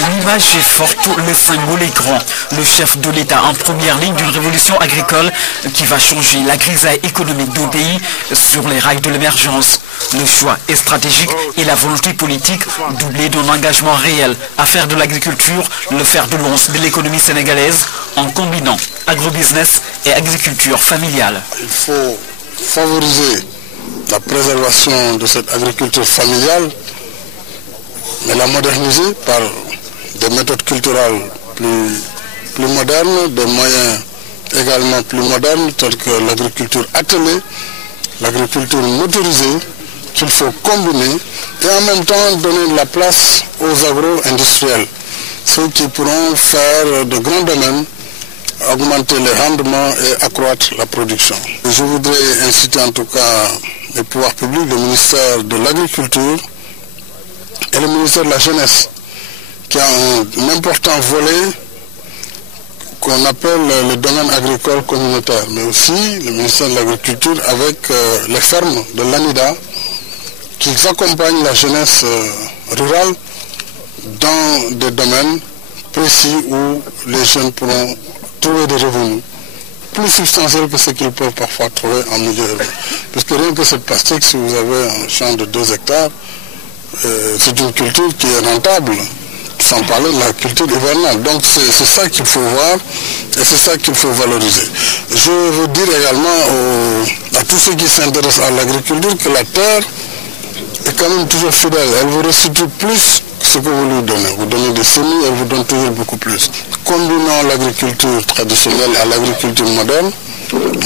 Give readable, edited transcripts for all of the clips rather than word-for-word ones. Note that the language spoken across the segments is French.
L'image est forte, le symbole est grand. Le chef de l'État en première ligne d'une révolution agricole qui va changer la grisaille économique du pays sur les rails de l'émergence. Le choix est stratégique et la volonté politique doublée d'un engagement réel à faire de l'agriculture le fer de lance de l'économie sénégalaise en combinant agrobusiness et agriculture familiale. Il faut favoriser la préservation de cette agriculture familiale, mais la moderniser par des méthodes culturelles plus modernes, des moyens également plus modernes, tels que l'agriculture attelée, l'agriculture motorisée, qu'il faut combiner et en même temps donner de la place aux agro-industriels, ceux qui pourront faire de grands domaines, augmenter les rendements et accroître la production. Je voudrais inciter en tout cas les pouvoirs publics, le ministère de l'Agriculture et le ministère de la Jeunesse, qui a un important volet qu'on appelle le domaine agricole communautaire, mais aussi le ministère de l'Agriculture avec les fermes de l'ANIDA, qui accompagnent la jeunesse rurale dans des domaines précis où les jeunes pourront trouver des revenus plus substantiels que ce qu'ils peuvent parfois trouver en milieu urbain. Parce que rien que cette pastèque, si vous avez un champ de 2 hectares, c'est une culture qui est rentable, sans parler de la culture hivernale. Donc c'est ça qu'il faut voir et c'est ça qu'il faut valoriser. Je veux dire également à tous ceux qui s'intéressent à l'agriculture que la terre est quand même toujours fidèle. Elle vous restitue plus que ce que vous lui donnez. Vous donnez des semis, elle vous donne toujours beaucoup plus. Combinons l'agriculture traditionnelle à l'agriculture moderne,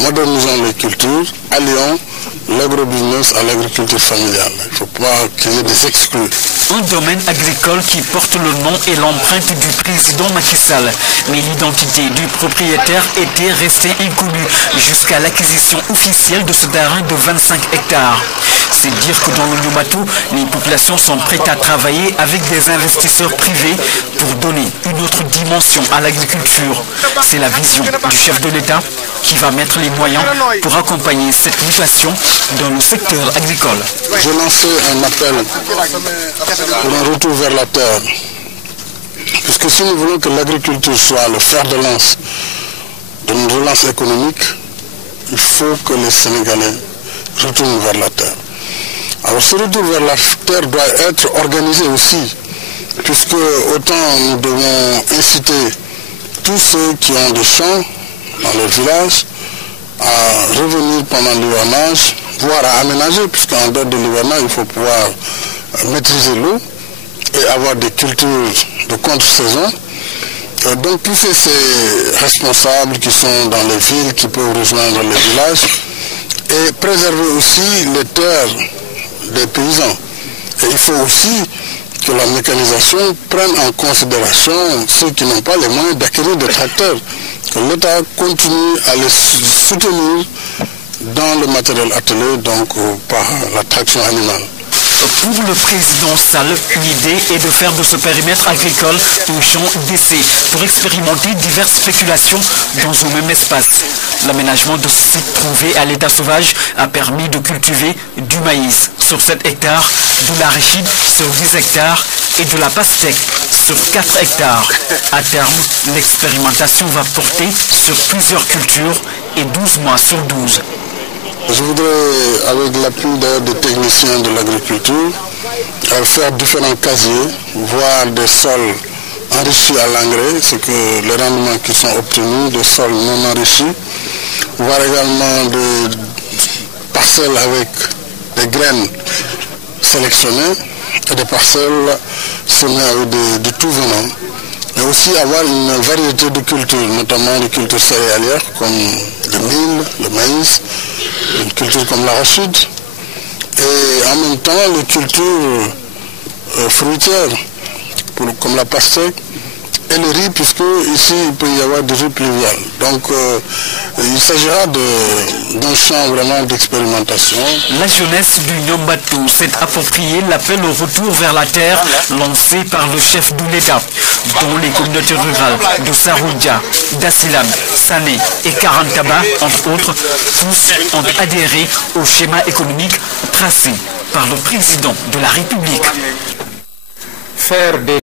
modernisons les cultures, allions l'agrobusiness à l'agriculture familiale. Il ne faut pas qu'il y ait des exclus. Un domaine agricole qui porte le nom et l'empreinte du président Macky Sall. Mais l'identité du propriétaire était restée inconnue jusqu'à l'acquisition officielle de ce terrain de 25 hectares. C'est dire que dans le Niumatou, les populations sont prêtes à travailler avec des investisseurs privés pour donner une autre dimension à l'agriculture. C'est la vision du chef de l'État qui va mettre les moyens pour accompagner cette mutation dans le secteur agricole. J'ai lancé un appel pour un retour vers la terre. Puisque si nous voulons que l'agriculture soit le fer de lance de notre relance économique, il faut que les Sénégalais retournent vers la terre. Alors ce retour vers la terre doit être organisé aussi, puisque autant nous devons inciter tous ceux qui ont des champs dans leur village à revenir pendant l'hivernage, voire à aménager, puisqu'en dehors de l'hivernage, il faut pouvoir maîtriser l'eau et avoir des cultures de contre-saison. Donc pousser ces responsables qui sont dans les villes, qui peuvent rejoindre les villages, et préserver aussi les terres des paysans. Et il faut aussi que la mécanisation prenne en considération ceux qui n'ont pas les moyens d'acquérir des tracteurs, que l'État continue à les soutenir dans le matériel attelé, donc par la traction animale. Pour le président Sall, l'idée est de faire de ce périmètre agricole un champ d'essai pour expérimenter diverses spéculations dans un même espace. L'aménagement de ce site trouvé à l'état sauvage a permis de cultiver du maïs sur 7 hectares, de l'arachide sur 10 hectares et de la pastèque sur 4 hectares. À terme, l'expérimentation va porter sur plusieurs cultures et 12 mois sur 12. Je voudrais, avec l'appui d'ailleurs des techniciens de l'agriculture, faire différents casiers, voir des sols enrichis à l'engrais, c'est que les rendements qui sont obtenus, des sols non enrichis, voir également des parcelles avec des graines sélectionnées et des parcelles semées avec du tout venant. Mais aussi avoir une variété de cultures, notamment des cultures céréalières comme le mil, le maïs, une culture comme l'arachide, et en même temps les cultures fruitières comme la pastèque et le riz, puisque ici il peut y avoir du riz pluvial. Donc il s'agira d'un champ vraiment d'expérimentation. La jeunesse du Niumatou s'est approprié l'appel au retour vers la terre lancé par le chef de l'État, dont les communautés rurales de Saroudia, d'Asilam, Sané et Karantaba, entre autres, tous ont adhéré au schéma économique tracé par le président de la République. faire des